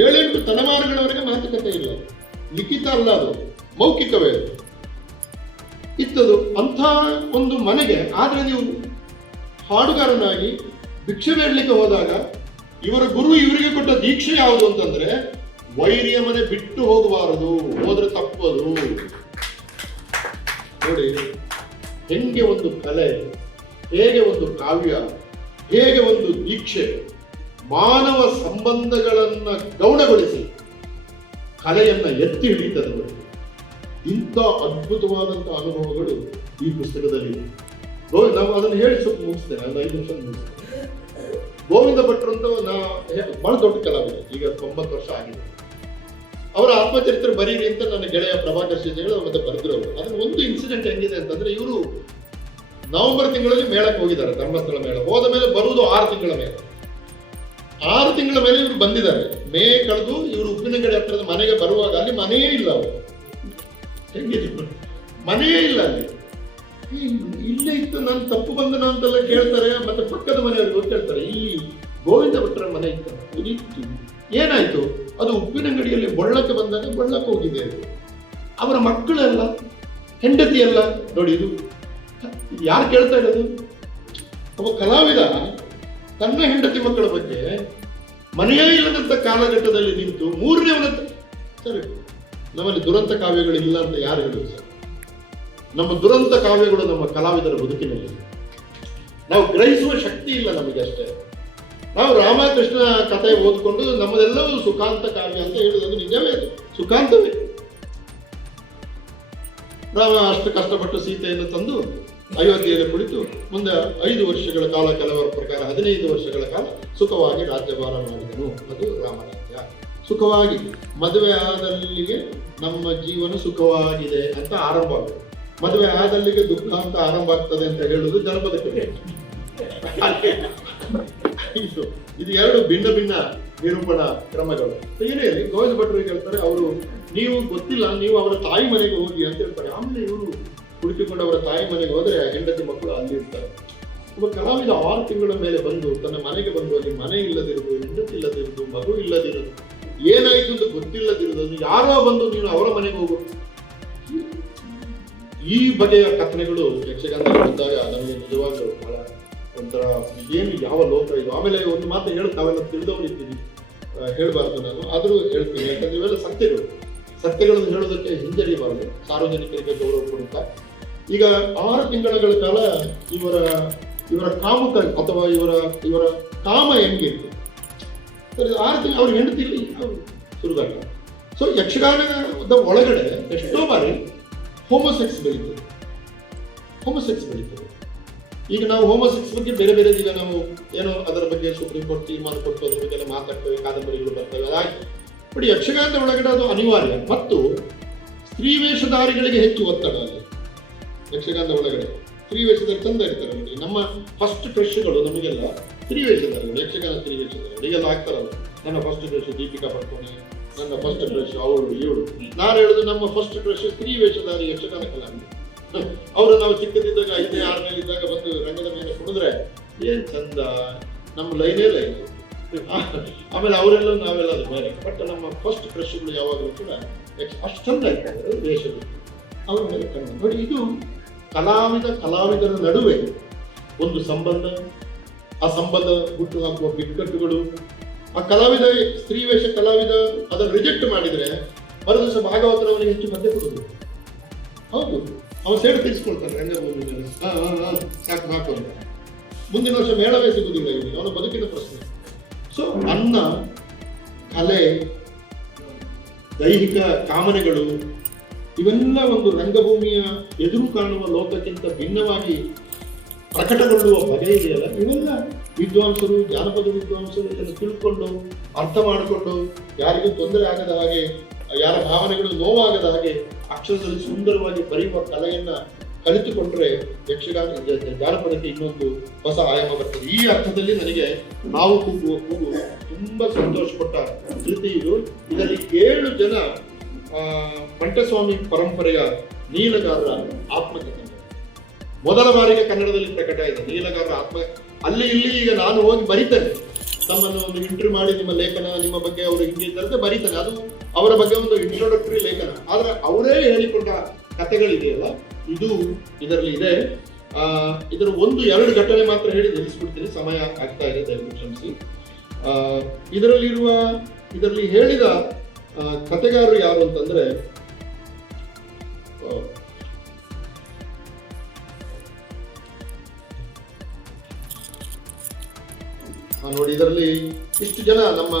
ಏಳೆಂಟು ತಲೆಮಾರುಗಳವರೆಗೆ ಮಾತುಕತೆ ಇಲ್ಲ. ಲಿಖಿತ ಅಲ್ಲ ಅದು. ಮೌಖಿಕವೇ. ಇತ್ತದು ಅಂಥ ಒಂದು ಮನೆಗೆ, ಆದರೆ ನೀವು ಹಾಡುಗಾರನಾಗಿ ಭಿಕ್ಷೆ ಬೇಡಲಿಕ್ಕೆ ಹೋದಾಗ ಇವರ ಗುರು ಇವರಿಗೆ ಕೊಟ್ಟ ದೀಕ್ಷೆ ಯಾವುದು ಅಂತಂದ್ರೆ, ವೈರಿಯ ಮನೆ ಬಿಟ್ಟು ಹೋಗಬಾರದು, ಹೋದ್ರೆ ತಪ್ಪದು ನೋಡಿ, ಹೆಂಗೆ ಒಂದು ಕಲೆ, ಹೇಗೆ ಒಂದು ಕಾವ್ಯ, ಹೇಗೆ ಒಂದು ದೀಕ್ಷೆ, ಮಾನವ ಸಂಬಂಧಗಳನ್ನ ಗೌಣಗೊಳಿಸಿ ಕಲೆಯನ್ನ ಎತ್ತಿ ಹಿಡಿತದೆ. ಇಂಥ ಅದ್ಭುತವಾದಂಥ ಅನುಭವಗಳು ಈ ಪುಸ್ತಕದಲ್ಲಿ ನಾವು ಅದನ್ನು ಹೇಳಿ ಸ್ವಲ್ಪ ಮುಗಿಸ್ತೇನೆ, ಒಂದು ಐದು ನಿಮಿಷ ಮುಗಿಸ್ತೇನೆ. ಗೋವಿಂದ ಭಟ್ರು ಅಂತ ನಾ ಬಹಳ ದೊಡ್ಡ ಕಲಾವಿದ, ಈಗ ತೊಂಬತ್ತು ವರ್ಷ ಆಗಿದೆ. ಅವರ ಆತ್ಮಚರಿತ್ರೆ ಬರೀರಿ ಅಂತ ನನ್ನ ಗೆಳೆಯ ಪ್ರಭಾಕರ್ ಶೇಜಗಳು ಮತ್ತೆ ಬರೆದ್ರು ಅವರು. ಅದ್ರ ಒಂದು ಇನ್ಸಿಡೆಂಟ್ ಹೆಂಗಿದೆ ಅಂತಂದ್ರೆ ಇವರು ನವೆಂಬರ್ ತಿಂಗಳಲ್ಲಿ ಮೇಳಕ್ಕೆ ಹೋಗಿದ್ದಾರೆ, ಧರ್ಮಸ್ಥಳ ಮೇಳ. ಹೋದ ಮೇಲೆ ಬರುವುದು ಆರು ತಿಂಗಳ ಮೇಲೆ ಆರು ತಿಂಗಳ ಮೇಲೆ ಇವರು ಬಂದಿದ್ದಾರೆ. ಮೇ ಕಳೆದು ಇವರು ಉಪ್ಪಿನಗಡೆ ಹತ್ರದ ಮನೆಗೆ ಬರುವಾಗ ಅಲ್ಲಿ ಮನೆಯೇ ಇಲ್ಲ ಅವರು. ಹೆಂಗಿದೆ ಮನೆಯೇ ಇಲ್ಲ ಅಲ್ಲಿ. ಇಲ್ಲೇ ಇತ್ತು, ನಾನು ತಪ್ಪು ಬಂದನ ಅಂತೆಲ್ಲ ಕೇಳ್ತಾರೆ, ಮತ್ತೆ ಪಕ್ಕದ ಮನೆಯವ್ರಿಗೆ ಗೊತ್ತಿರ್ತಾರೆ. ಇಲ್ಲಿ ಗೋವಿಂದ ಭಟ್ರ ಮನೆ ಇತ್ತು. ಇತ್ತು ಏನಾಯ್ತು? ಅದು ಉಪ್ಪಿನಂಗಡಿಯಲ್ಲಿ ಬೊಳ್ಳಕ್ಕೆ ಬಂದಾಗ ಬೊಳ್ಳಕ್ಕೆ ಹೋಗಿದೆ. ಅವರ ಮಕ್ಕಳೆಲ್ಲ ಹೆಂಡತಿ ಎಲ್ಲ ನೋಡಿ ಇದು. ಯಾರು ಕೇಳ್ತಾ ಇರೋದು? ಒಬ್ಬ ಕಲಾವಿದ, ತನ್ನ ಹೆಂಡತಿ ಮಕ್ಕಳ ಬಗ್ಗೆ ಮನೆಯೇ ಇಲ್ಲದಂತ ಕಾಲಘಟ್ಟದಲ್ಲಿ ನಿಂತು ಮೂರನೇ ಸರಿ. ನಮ್ಮಲ್ಲಿ ದುರಂತ ಕಾವ್ಯಗಳು ಇಲ್ಲ ಅಂತ ಯಾರು ಹೇಳುದು? ಸರ್ ನಮ್ಮ ದುರಂತ ಕಾವ್ಯಗಳು ನಮ್ಮ ಕಲಾವಿದರ ಬದುಕಿನಲ್ಲಿ ನಾವು ಗ್ರಹಿಸುವ ಶಕ್ತಿ ಇಲ್ಲ ನಮಗೆ ಅಷ್ಟೇ. ನಾವು ರಾಮಕೃಷ್ಣ ಕಥೆ ಓದ್ಕೊಂಡು ನಮ್ಮದೆಲ್ಲವೂ ಸುಖಾಂತ ಕಾವ್ಯ ಅಂತ ಹೇಳುವುದು ನಿಜವೇ ಅದು. ಸುಖಾಂತವೇ ರಾಮ ಅಷ್ಟು ಕಷ್ಟಪಟ್ಟು ಸೀತೆಯನ್ನು ತಂದು ಅಯೋಧ್ಯೆಯಲ್ಲಿ ಕುಳಿತು ಮುಂದೆ ಐದು ವರ್ಷಗಳ ಕಾಲ ಕೆಲವರ ಪ್ರಕಾರ ಹದಿನೈದು ವರ್ಷಗಳ ಕಾಲ ಸುಖವಾಗಿ ರಾಜ್ಯಭಾರ ಮಾಡಿದನು. ಅದು ರಾಮರಾಜ್ಯ ಸುಖವಾಗಿ ಮದುವೆ ಆದಲ್ಲಿಗೆ ನಮ್ಮ ಜೀವನ ಸುಖವಾಗಿದೆ ಅಂತ ಆರಂಭ ಆಗುತ್ತೆ. ಮದುವೆ ಆದಲ್ಲಿಗೆ ದುಃಖ ಅಂತ ಆರಂಭ ಆಗ್ತದೆ ಅಂತ ಹೇಳುವುದು ಜನಪದ ಕಥೆ ಇದು ಎರಡು ಭಿನ್ನ ಭಿನ್ನ ನಿರೂಪಣ ಕ್ರಮಗಳು. ಏನೇ ಇರಲಿ ಗೋವಿಂದ ಭಟ್ರು ಹೇಳ್ತಾರೆ, ಅವರು ನೀವು ಗೊತ್ತಿಲ್ಲ, ನೀವು ಅವರ ತಾಯಿ ಮನೆಗೆ ಹೋಗಿ ಅಂತ ಹೇಳ್ತಾರೆ. ಆಮೇಲೆ ಇವರು ಕುಳಿತುಕೊಂಡು ಅವರ ತಾಯಿ ಮನೆಗೆ ಹೋದ್ರೆ ಹೆಂಡತಿ ಮಕ್ಕಳು ಅಲ್ಲಿ ಇರ್ತಾರೆ. ಒಬ್ಬ ಕಲಾವಿದ ಆರು ತಿಂಗಳ ಮೇಲೆ ಬಂದು ತನ್ನ ಮನೆಗೆ ಬಂದು ಅಲ್ಲಿ ಮನೆ ಇಲ್ಲದಿರುವುದು, ಹೆಂಡತಿ ಇಲ್ಲದಿರುವುದು, ಮಗು ಇಲ್ಲದಿರುವುದು ಏನಾಯ್ತು ಅಂತ ಗೊತ್ತಿಲ್ಲದಿರೋದನ್ನು ಯಾರೋ ಬಂದು ನೀನು ಅವರ ಮನೆಗೆ ಹೋಗು. ಈ ಬಗೆಯ ಕಥನೆಗಳು ಯಕ್ಷಗಾನ ಬಂದಾಗ ನಮಗೆ ನಿಜವಾಗ್ಲೂ ಬಹಳ ಒಂಥರ ಏನು ಯಾವ ಲೋಕ ಇದು? ಆಮೇಲೆ ಒಂದು ಮಾತು ಹೇಳ್ತಾವೆಲ್ಲ ತಿಳಿದವರು ಇದ್ದೀನಿ ಹೇಳಬಾರ್ದು ನಾನು. ಆದರೂ ಹೇಳ್ತೀನಿ. ಯಾಕಂದ್ರೆ ಇವೆಲ್ಲ ಸತ್ಯಗಳು. ಸತ್ಯಗಳನ್ನು ಹೇಳೋದಕ್ಕೆ ಹಿಂಜರಿಬಾರದು ಸಾರ್ವಜನಿಕರಿಗೆ ಗೌರವ ಕೊಡುತ್ತಾ. ಈಗ ಆರು ತಿಂಗಳ ಕಾಲ ಇವರ ಇವರ ಕಾಮುಕ, ಅಥವಾ ಇವರ ಇವರ ಕಾಮ ಹೆಂಗಿತ್ತು ಆರು ತಿಂಗಳು ಅವ್ರಿಗೆ ಹೆಂಡತಿ ಇಲ್ಲ ಅವರು ಸೊ ಯಕ್ಷಗಾನದ ಒಳಗಡೆ ಎಷ್ಟೋ ಬಾರಿ ಹೋಮೋಸೆಕ್ಸ್ ಬೆಳೀತದೆ ಹೋಮೋಸೆಕ್ಸ್ ಬೆಳೀತದೆ ಈಗ ನಾವು ಹೋಮೋಸೆಕ್ಸ್ ಬಗ್ಗೆ ಬೇರೆ ಬೇರೆ ಈಗ ನಾವು ಏನೋ ಅದರ ಬಗ್ಗೆ ಸುಪ್ರೀಂ ಕೋರ್ಟ್ ತೀರ್ಮಾನ ಕೊಟ್ಟು ಅದ್ರ ಬಗ್ಗೆ ಮಾತಾಡ್ತೇವೆ, ಕಾದಂಬರಿಗಳು ಬರ್ತವೆ ಅದಾಗಿ ಬಟ್ ಯಕ್ಷಗಾನದ ಒಳಗಡೆ ಅದು ಅನಿವಾರ್ಯ. ಮತ್ತು ಸ್ತ್ರೀ ವೇಷಧಾರಿಗಳಿಗೆ ಹೆಚ್ಚು ಒತ್ತಡ ಅದು. ಯಕ್ಷಗಾನದ ಒಳಗಡೆ. ಸ್ತ್ರೀ ವೇಷದಲ್ಲಿ ಚಂದ ಇರ್ತಾರೆ ನೋಡಿ. ನಮ್ಮ ಫಸ್ಟ್ ಫ್ರೆಶ್ಗಳು ನಮಗೆಲ್ಲ ವೇಷಧಾರಿಗಳು ಯಕ್ಷಗಾನ ವೇಷಧಾರಿಗಳು ಈಗೆಲ್ಲ ಆಗ್ತಾರಲ್ಲ ನನ್ನ ಫಸ್ಟ್ ಡ್ರೆಸ್ ದೀಪಿಕಾ ಪಡ್ಕೋಣೆ, ನನ್ನ ಫಸ್ಟ್ ಡ್ರೆಸ್ ಅವಳು, ಇವಳು. ನಾನು ಹೇಳುದು ನಮ್ಮ ಫಸ್ಟ್ ಫ್ರೆಶ್ ಸ್ತ್ರೀ ವೇಷಧಾರಿ ಯಕ್ಷಗಾನ ಕಲಾವಿದ ಅವರು ನಾವು ಚಿಕ್ಕದಿದ್ದಾಗ ಐದನೇ, ಆರನೇ ಇದ್ದಾಗ ಬಂದು ರಂಗದ ಮೇಲೆ ಕುಡಿದ್ರೆ ಏನ್ ಚಂದ, ನಮ್ಮ ಲೈನೇ ಲೈನ್ ಆಮೇಲೆ ಅವರೆಲ್ಲ ನಾವೆಲ್ಲ ಬೇರೆ ಬಟ್ ನಮ್ಮ ಫಸ್ಟ್ ಕ್ರಶ್ಗಳು ಯಾವಾಗಲೂ ಕೂಡ ಅಷ್ಟು ಚಂದ ಇರ್ತಾರೆ ವೇಷಗಳು ಅವ್ರ ಮೇಲೆ ಕಣ್ಣು. ನೋಡಿ, ಇದು ಕಲಾವಿದ, ಕಲಾವಿದರ ನಡುವೆ ಒಂದು ಸಂಬಂಧ ಆ ಸಂಬಂಧ ಹುಟ್ಟು ಹಾಕುವ ಬಿಕ್ಕಟ್ಟುಗಳು ಆ ಕಲಾವಿದ, ಸ್ತ್ರೀ ವೇಷ ಕಲಾವಿದ, ಅದನ್ನು ರಿಜೆಕ್ಟ್ ಮಾಡಿದ್ರೆ ಮರುದಿವಸ ಭಾಗವತರವನಿಗೆ ಹೆಚ್ಚು ಮಧ್ಯೆ ಕೊಡೋದು. ಹೌದು, ಅವನು ಸೇಡು ತೀರಿಸ್ಕೊಳ್ತಾನೆ ರಂಗಭೂಮಿ ಸಾಕು, ಹಾಕು ಅಂತ. ಮುಂದಿನ ವರ್ಷ ಮೇಳವೇ ಸಿಗುವುದಿಲ್ಲ ಇಲ್ಲಿ, ಅವನ ಬದುಕಿನ ಪ್ರಶ್ನೆ. ಸೊ ಅನ್ನ, ಕಲೆ, ದೈಹಿಕ ಕಾಮನೆಗಳು, ಇವೆಲ್ಲ ಒಂದು ರಂಗಭೂಮಿಯ ಎದುರು ಕಾಣುವ ಲೋಕಕ್ಕಿಂತ ಭಿನ್ನವಾಗಿ ಪ್ರಕಟಗೊಳ್ಳುವ ಬಗೆ ಇದೆಯಲ್ಲ? ಇವೆಲ್ಲ ವಿದ್ವಾಂಸರು, ಜಾನಪದ ವಿದ್ವಾಂಸರು ಇದನ್ನು ತಿಳ್ಕೊಂಡು, ಅರ್ಥ ಮಾಡಿಕೊಂಡು ಯಾರಿಗೂ ತೊಂದರೆ ಆಗದ ಹಾಗೆ, ಯಾರ ಭಾವನೆಗಳು ನೋವಾಗದ ಹಾಗೆ ಅಕ್ಷರದಲ್ಲಿ ಸುಂದರವಾಗಿ ಬರೆಯುವ ಕಲೆಯನ್ನ ಕಲಿತುಕೊಂಡ್ರೆ ಯಕ್ಷಗಾನ ಜಾನಪದಕ್ಕೆ ಇನ್ನೊಂದು ಹೊಸ ಆಯಾಮ ಬರ್ತದೆ. ಈ ಅರ್ಥದಲ್ಲಿ ನನಗೆ ನಾವು ಕೂಗುವ ಕೂಗು ತುಂಬಾ ಸಂತೋಷಪಟ್ಟ ಕೃತಿ ಇದು. ಇದರಲ್ಲಿ ಏಳು ಜನ ಮಂಟಸ್ವಾಮಿ ಪರಂಪರೆಯ ನೀಲಗಾರರ ಆತ್ಮಕಥನ ಮೊದಲ ಬಾರಿಗೆ ಕನ್ನಡದಲ್ಲಿ ಪ್ರಕಟ ಇದೆ ನೀಲಗಾರ ಆತ್ಮ, ಅಲ್ಲಿ ಇಲ್ಲಿ ಈಗ ನಾನು ಹೋಗಿ ಬರಿತೇನೆ. ತಮ್ಮನ್ನು ಒಂದು ಇಂಟ್ರಿ ಮಾಡಿ, ನಿಮ್ಮ ಲೇಖನ, ನಿಮ್ಮ ಬಗ್ಗೆ ಅವರು ಹಿಂಗೆ ಅಂತ ಬರೀತಾನೆ. ಅದು ಅವರ ಬಗ್ಗೆ ಒಂದು ಇಂಟ್ರೊಡಕ್ಟರಿ ಲೇಖನ. ಆದ್ರೆ ಅವರೇ ಹೇಳಿಕೊಂಡ ಕಥೆಗಳಿದೆಯಲ್ಲ, ಇದು ಇದರಲ್ಲಿ ಇದೆ. ಇದರ ಒಂದು ಎರಡು ಘಟನೆ ಮಾತ್ರ ಹೇಳಿ ನಿಲ್ಲಿಸ್ಬಿಡ್ತೀನಿ ಸಮಯ ಆಗ್ತಾ ಇದೆ, ದಯವಿಟ್ಟು ಕ್ಷಮಿಸಿ. ಇದರಲ್ಲಿರುವ, ಇದರಲ್ಲಿ ಹೇಳಿದ ಕಥೆಗಾರರು ಯಾರು ಅಂತಂದ್ರೆ ನೋಡಿ, ಇದರಲ್ಲಿ ಇಷ್ಟು ಜನ ನಮ್ಮ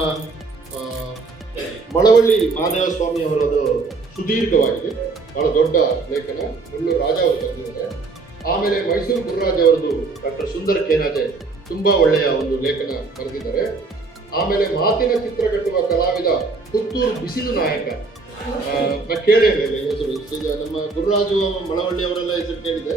ಮಳವಳ್ಳಿ ಮಹಾದೇವ ಸ್ವಾಮಿ ಅವರದು ಸುದೀರ್ಘವಾಗಿದೆ. ಬಹಳ ದೊಡ್ಡ ಲೇಖನ ಮುಳ್ಳು ರಾಜ ಅವರು ಬಂದಿದ್ದಾರೆ ಆಮೇಲೆ ಮೈಸೂರು ಗುರುರಾಜ್ ಅವರದು ಡಾಕ್ಟರ್ ಸುಂದರ್ ಕೇನಾಜೆ ತುಂಬಾ ಒಳ್ಳೆಯ ಒಂದು ಲೇಖನ ಬರೆದಿದ್ದಾರೆ. ಆಮೇಲೆ ಮಾತಿನ ಚಿತ್ರ ಕಟ್ಟುವ ಕಲಾವಿದ ಪುತ್ತೂರು ಬಿಸಿಲು ನಾಯಕ. ನಾ ಕೇಳೇ ಹೆಸರು ನಮ್ಮ ಗುರುರಾಜು ಮಳವಳ್ಳಿ ಅವರೆಲ್ಲ ಹೆಸರು ಕೇಳಿದೆ.